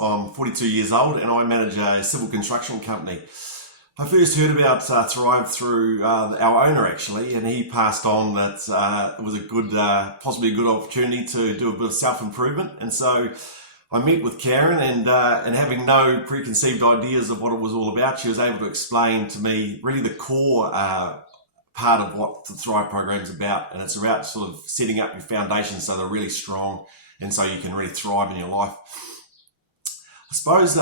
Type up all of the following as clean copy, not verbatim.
I'm 42 years old and I manage a civil construction company. I first heard about Thrive through our owner actually, and he passed on that it was a good, possibly a good opportunity to do a bit of self-improvement. And so I met with Karen and having no preconceived ideas of what it was all about, she was able to explain to me really the core part of what the Thrive program is about. And it's about sort of setting up your foundations so they're really strong and so you can really thrive in your life. I suppose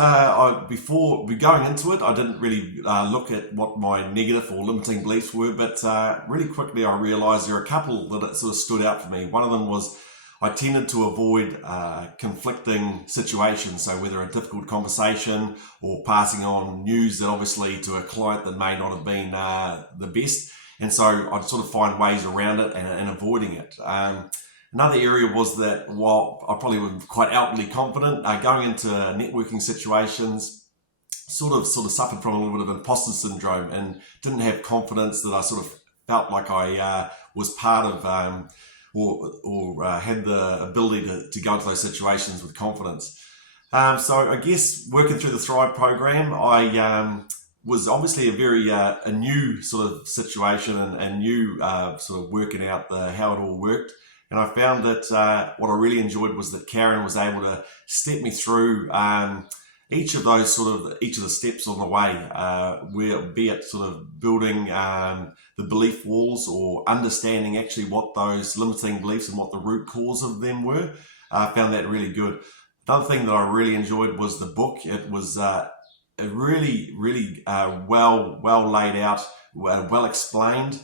before going into it, I didn't really look at what my negative or limiting beliefs were, but really quickly I realised there are a couple that sort of stood out for me. One of them was I tended to avoid conflicting situations, so whether a difficult conversation or passing on news that obviously to a client that may not have been the best, and so I'd sort of find ways around it and avoiding it. Another area was that while I probably was quite outwardly confident, going into networking situations, sort of suffered from a little bit of imposter syndrome and didn't have confidence that I sort of felt like I was part of or had the ability to go into those situations with confidence. So I guess working through the Thrive program, I was obviously a new sort of situation and new sort of working out how it all worked. And I found that what I really enjoyed was that Karen was able to step me through each of the steps on the way, be it sort of building the belief walls or understanding actually what those limiting beliefs and what the root cause of them were. I found that really good. Another thing that I really enjoyed was the book. It was really well laid out, well explained,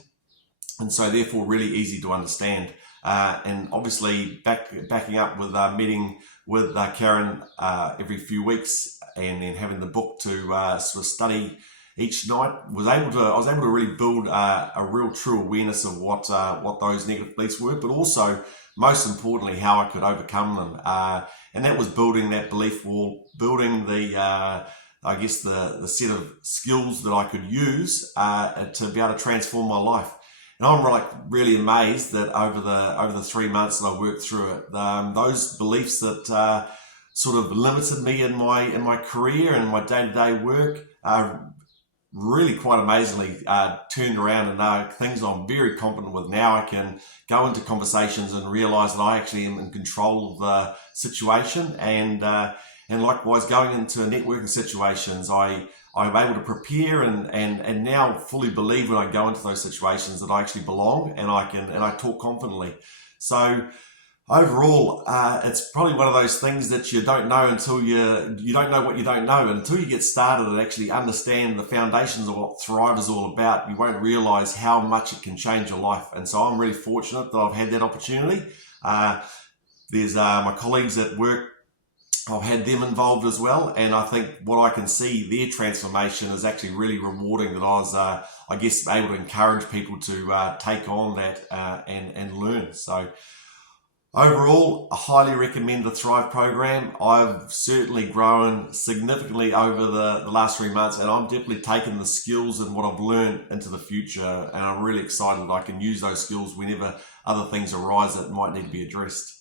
and so therefore really easy to understand. And obviously backing up with meeting with Karen every few weeks and then having the book to sort of study each night, I was able to really build a real true awareness of what those negative beliefs were, but also most importantly how I could overcome them. And that was building that belief wall, building the set of skills that I could use to be able to transform my life. And I'm really amazed that over the 3 months that I worked through it, those beliefs that sort of limited me in my career and my day-to-day work really quite amazingly turned around, and now things I'm very confident with. Now I can go into conversations and realise that I actually am in control of the situation, and likewise going into networking situations, I'm able to prepare and now fully believe when I go into those situations that I actually belong and I talk confidently. So overall, it's probably one of those things that you don't know until you don't know what you don't know. Until you get started and actually understand the foundations of what Thrive is all about, you won't realise how much it can change your life. And so I'm really fortunate that I've had that opportunity. There's my colleagues at work, I've had them involved as well, and I think what I can see, their transformation is actually really rewarding, that I was, I guess, able to encourage people to take on that and learn. So overall, I highly recommend the Thrive program. I've certainly grown significantly over the last 3 months, and I'm definitely taking the skills and what I've learned into the future, and I'm really excited that I can use those skills whenever other things arise that might need to be addressed.